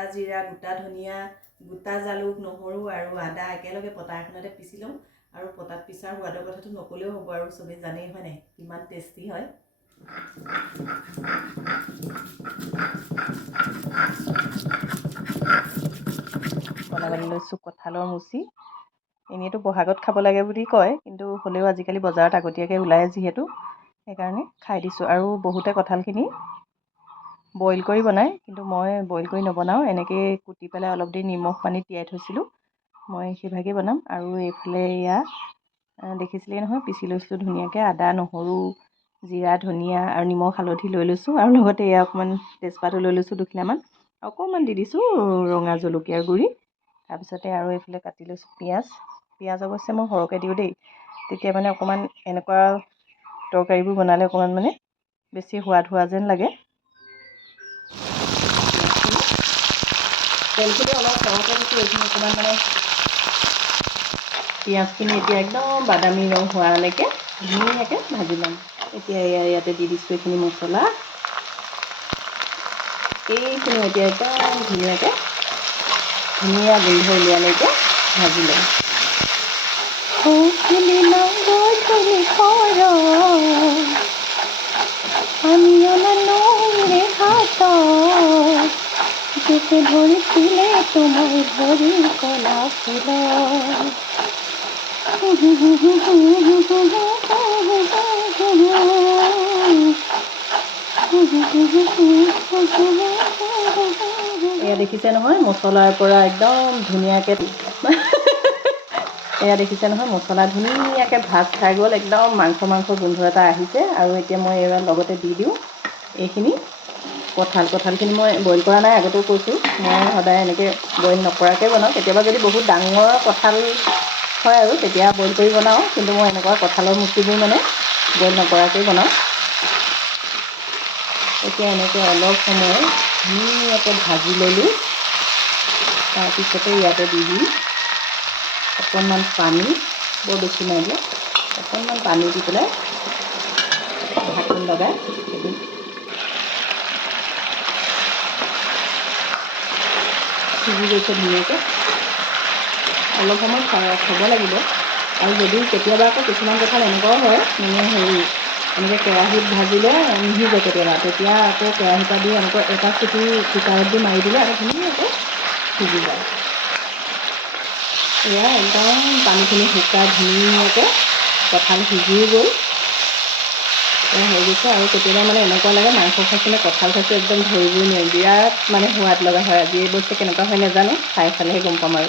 গোটা জিৰা, গোটা ধনিয়া, গোটা জালুক, নহৰু আৰু আদা একেলগে পতা এখনতে পিচি লওঁ। আৰু পতাত পিছাৰ সোৱাদৰ কথাটো নকলেও হ'ব আৰু চবেই জানেই হয় নাই কিমান টেষ্টি হয়। বনাবলৈ লৈছোঁ কঁঠালৰ মুচি। এনেইতো বহাগত খাব লাগে বুলি কয়, কিন্তু হ'লেও আজিকালি বজাৰত আগতীয়াকৈ ওলায় যিহেতু সেইকাৰণে খাই দিছোঁ। আৰু বহুতে কঁঠালখিনি বইল কৰি বনায়, কিন্তু মই বইল কৰি নবনাওঁ, এনেকৈ কুটি পেলাই অলপ দেৰি নিমখ পানীত তিয়াই থৈছিলোঁ। মই সেইভাগেই বনাম। আৰু এইফালে এয়া দেখিছিলেই নহয়, পিচি লৈছিলোঁ ধুনীয়াকৈ আদা, নহৰু, জিৰা, ধনিয়া আৰু নিমখ হালধি লৈ লৈছোঁ। আৰু লগতে এয়া অকণমান তেজপাতো লৈ লৈছোঁ দুখিলামান, অকণমান দি দিছোঁ ৰঙা জলকীয়াৰ গুড়ি। তাৰপিছতে আৰু এইফালে কাটি লৈছোঁ পিঁয়াজ অৱশ্যে মই সৰহকৈ দিওঁ দেই, তেতিয়া মানে অকণমান এনেকুৱা তৰকাৰীবোৰ বনালে অকণমান মানে বেছি সোৱাদ হোৱা যেন লাগে। তেলখিনি অলপ সৰহকৈ দিছোঁ, এইখিনি অকণমান মানে পিঁয়াজখিনি এতিয়া একদম বাদামী ৰং হোৱালৈকে ধুনীয়াকৈ ভাজি ল'ম। এতিয়া ইয়াতে দি দিছোঁ এইখিনি মছলা, এইখিনি এতিয়া একদম ধুনীয়াকৈ ধুনীয়া গোন্ধ উলিয়ালৈকে ভাজি ল'ম। ধৰিছিলে তোমাৰ ভৰি কলা ফুল এয়া দেখিছে নহয় মছলাৰ পৰা একদম ধুনীয়াকৈ এয়া দেখিছে নহয় মছলা ধুনীয়াকৈ ভাজ খাই গ'ল, একদম মাংস গোন্ধ এটা আহিছে। আৰু এতিয়া মই এয়া লগতে দি দিওঁ এইখিনি কঁঠালখিনি মই বইল কৰা নাই, আগতেও কৈছোঁ মই সদায় এনেকৈ বইল নকৰাকৈ বনাওঁ। কেতিয়াবা যদি বহুত ডাঙৰ কঁঠাল হয় আৰু তেতিয়া বইল কৰি বনাওঁ, কিন্তু মই এনেকুৱা কঁঠালৰ মুচিবোৰ মানে বইল নকৰাকৈ বনাওঁ। এতিয়া এনেকৈ অলপ সময় ধুনীয়াকৈ ভাজি ল'লোঁ। তাৰপিছতে ইয়াতে দি দিম অকণমান পানী, বৰ বেছি নাই দিয়া, অকণমান পানী দি পেলাই ঢাকোন লগাই সেইটো সিজি গৈছে ধুনীয়াকৈ। অলপ সময় থ'ব লাগিব। আৰু যদি কেতিয়াবা আকৌ কিছুমান কঁঠাল এনেকুৱাও হয় মানে এনেকৈ কেৰাহীত ভাজিলে নিসিজে কেতিয়াবা, তেতিয়া আকৌ কেৰাহীৰ পৰা দি এনেকৈ এটা চিটি কুকাৰত দি মাৰি দিলে আকৌ ধুনীয়াকৈ সিজি যায়। এয়া একদম পানীখিনি শুকাই ধুনীয়াকৈ কঁঠাল সিজিও গ'ল, এয়া হৈ গৈছে। আৰু কেতিয়াবা মানে এনেকুৱা লাগে মাংস খাইছিলে কঁঠাল খাইছোঁ, একদম ধৰিবই নোৱাৰি, বিৰাট মানে সোৱাদ লগা হয়। আজি এই বস্তু কেনেকুৱা হয় নাজানো, খাই চালেহে গম পাম আৰু।